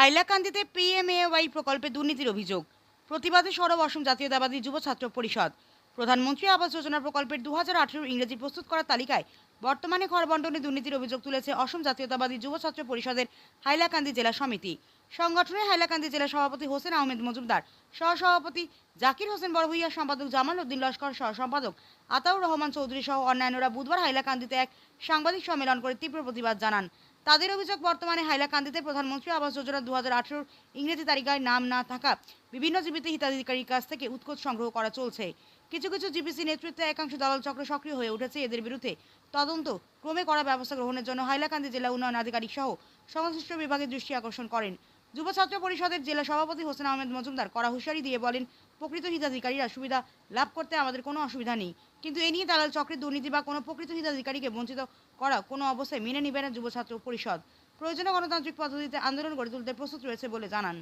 হাইলাকান্দিতে PMAY প্রকল্পে দুর্নীতির অভিযোগ। প্রতিবাদে সরব অসম জাতীয়তাবাদী যুব ছাত্র পরিষদ। প্রধানমন্ত্রী আবাস যোজনা প্রকল্পের 2018 ইংরেজি প্রস্তুত করা তালিকায় বর্তমানে ঘর বণ্টনে দুর্নীতির অভিযোগ তুলেছে অসম জাতীয়তাবাদী যুব ছাত্র পরিষদের হাইলাকান্দি জেলা সমিতি। সংগঠনের হাইলাকান্দি জেলা সভাপতি হোসেন আহমেদ মজুমদার, সহসভাপতি জাকির হোসেন বড়ভূইয়া, সম্পাদক জামাল উদ্দিন লস্কর, সহ সম্পাদক আতাউর রহমান চৌধুরী সহ অন্যান্যরা বুধবার হাইলাকান্দিতে এক সাংবাদিক সম্মেলন করে তীব্র প্রতিবাদ জানান। তাদের অভিযোগ, বর্তমানে হাইলাকান্দিতে প্রধানমন্ত্রী আবাস যোজনা 2018 ইংরেজি তালিকায় নাম না থাকা বিভিন্ন জীবিত হিতাধিকারীর কাছ থেকে উৎকোচ সংগ্রহ করা চলছে। কিছু কিছু জিপিসি নেতৃত্বে একাংশ দালাল চক্র সক্রিয় হয়ে উঠেছে। এদের বিরুদ্ধে তদন্ত ক্রমে করা ব্যবস্থা গ্রহণের জন্য হাইলাকান্দি জেলা উন্নয়ন আধিকারিক সহ সংশ্লিষ্ট বিভাগের দৃষ্টি আকর্ষণ করেন। যুব ছাত্র পরিষদের জেলা সভাপতি হোসেন আহমেদ মজুমদার কড়া হুঁশিয়ারি দিয়ে বলেন, প্রকৃত হিতাধিকারীরা সুবিধা লাভ করতে আমাদের কোনো অসুবিধা নেই, কিন্তু এ নিয়ে দালাল চক্রের দুর্নীতি বা কোনো প্রকৃত হিতাধিকারীকে বঞ্চিত করা কোনো অবস্থায় মেনে নেবে না যুব ছাত্র পরিষদ। প্রয়োজনে গণতান্ত্রিক পদ্ধতিতে আন্দোলন গড়ে তুলতে প্রস্তুত রয়েছে বলে জানান।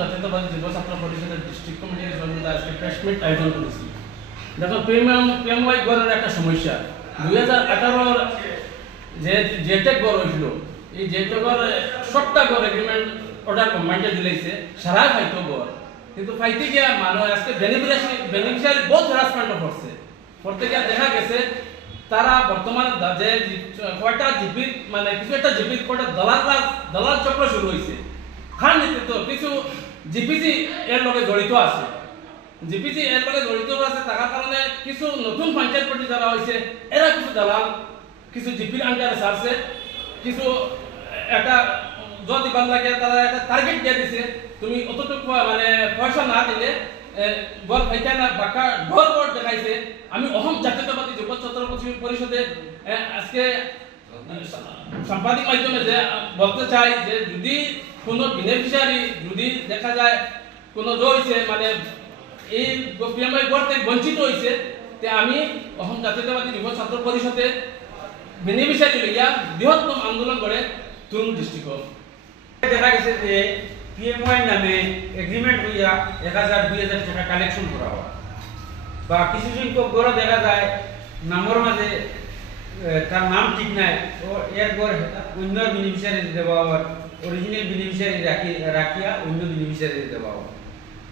জাতীয়তাবাদী যুব ছাত্র পরিষদের ডিস্ট্রিক্ট কমিটির সদস্যরা আজকে প্রেস মিট আয়োজন করেছি। দেখো, পিএমওয়াই গড়ের একটা সমস্যা 2018 যে টেক গড় হয়েছিল, এই যে টেকর সবটা গড় এগ্রিমেন্ট অর্ডার গভর্নমেন্টে দিলেছে, সারা ফাইতো গড়, কিন্তু ফাইতে গিয়া মানুষ আজকে বেনিফিশিয়ারি বহুত হ্যারাসমেন্ট করছে। করতে গিয়ে দেখা গেছে তারা বর্তমানে যে কয়টা জিপি মানে কিছু একটা জিপি কয়টা দলাল চক্র শুরু হয়েছে। খান নেতৃত্ব কিছু জিপিসি এর লগে জড়িত আছে, জিপিসি এর লগে জড়িত আছে থাকার কারণে কিছু নতুন পঞ্চায়েত পার্টি যারা হয়েছে এরা কিছু দালাল কিছু জিপির আন্ডারে ছাড়ছে, কিছু একটা যদি বান লাগে তারা একটা টার্গেট দিয়ে দিছে, তুমি অতটুকু মানে পয়সা না দিলে গড় পাইতে না, বাঁকা ঢোল গড় দেখাইছে। আমি অসম জাতীয়তাবাদী যুব ছাত্র পরিষদে আজকে সাংবাদিক মাধ্যমে যে বলতে চাই যে যদি কোনো বেনিফিশিয়ারি যদি দেখা যায় কোনো হয়েছে মানে এই পিএমআই গড় থেকে বঞ্চিত হয়েছে, তে আমি অসম জাতীয়তাবাদী যুব ছাত্র পরিষদে বেনিফিশিয়ারি লইয়া বৃহত্তম আন্দোলন করে তুরুম দৃষ্টিক। দেখা গেছে যে পিএমওয়াই নামে এগ্রিমেন্ট হইয়া 1000-2000 টাকা কালেকশন করা হয়, বা কিছু সংখ্যক গড় দেখা যায় নামের মাঝে তার নাম ঠিক নাই, ও এর গড় অন্য বেনিফিশিয়ারি দেওয়া হয়, অরিজিনাল বেনিফিশিয়ারি রাখিয়া অন্য বেনিফিশিয়ারি দেওয়া হয়।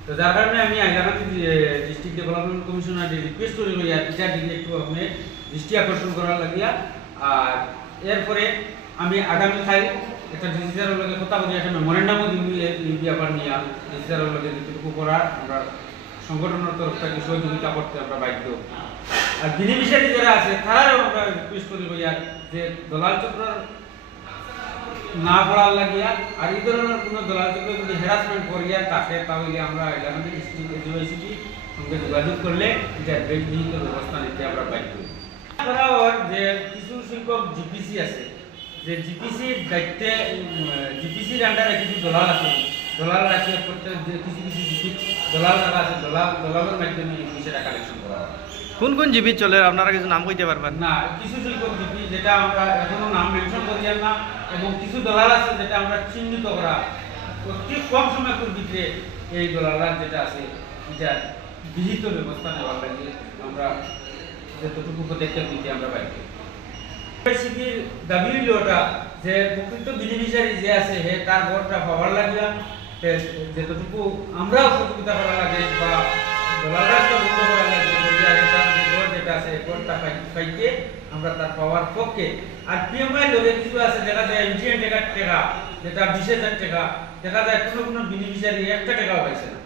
তো যার কারণে আমি Hailakandi district development commissioner request করি লইয়া টিচার দিকে একটু আপনি দৃষ্টি আকর্ষণ করার লাগিয়া। আর এরপরে আমি আগামীকাল একটা ডিসিজারের লগে কথা বলি, একটা মেমোরেন্ডামও দিব এই ব্যাপার নিয়ে। ডিসিজারের লগে যেটুকু করার আমরা সংগঠনের তরফ থেকে সহযোগিতা করতে আমরা বাধ্য। আর বেনিফিশিয়ারি যারা আছে তারাও আমরা রিকোয়েস্ট করি লইয়া যে দলাল চক্র না পড়ার লাগিয়া, আর এই ধরনের কোনো দলাল চক্র যদি হ্যারাসমেন্ট করিয়া থাকে তাহলে আমরা হাইলাকান্দি ডিস্ট্রিক্ট এজুকেশন সঙ্গে যোগাযোগ করলে এটা বিহিত ব্যবস্থা নিতে আমরা বাধ্য। তাছাড়াও যে কিছু সংখ্যক জিপিসি আছে, যে জিপিসির দায়িত্বে জিপিসির আন্ডারে কিছু দলাল আছে, দলাল রাখিয়ে প্রত্যেক যে কিছু কিছু জিপি দলাল যারা আছে দলালের মাধ্যমে বিষয়টা কালেকশন করা হয়। কোন কোন জিপি চলে আপনারা কিছু নাম কইতে পারবেন? না, কিছু সংখ্যক জিপি যেটা আমরা এখনো নাম মেনশন করি না, এবং কিছু দলাল আছে যেটা আমরা চিহ্নিত করা অতি কম সময়ের ভিতরে এই দলাল যেটা আছে এটা বিহিত ব্যবস্থা নেওয়ার লাগে আমরা যতটুকু পদক্ষেপ নিতে আমরা পাইছি। ইউনিভার্সিটির দাবি হইলটা যে প্রকৃত বেনিফিশিয়ারি যে আছে হে তার ঘরটা পাওয়ার লাগিয়া যতটুকু আমরাও সহযোগিতা করা লাগে বা দলালরাজটা বন্ধ করা লাগে, যেটা আছে ঘরটা পাইতে আমরা তার পাওয়ার পক্ষে। আর পিএমআই লগে কিছু আছে দেখা যায় এমটিএন টাকার টাকা যেটা 20,000 টাকা দেখা যায় কোনো বেনিফিশিয়ারি 1 টাকাও পাইছে না,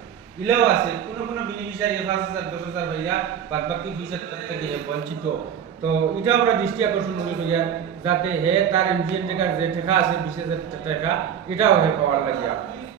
ইলেও আছে কোনো বেনিফিশিয়ারি 5,000-10,000 হইয়া বাদ বাকি 20,000 থেকে বঞ্চিত। তো এটা আমরা দৃষ্টি আকর্ষণ করি যাতে হে তার এমটিএন টাকার যে টাকা আছে 20,000 টাকা এটাও হে পাওয়ার লাগিয়া।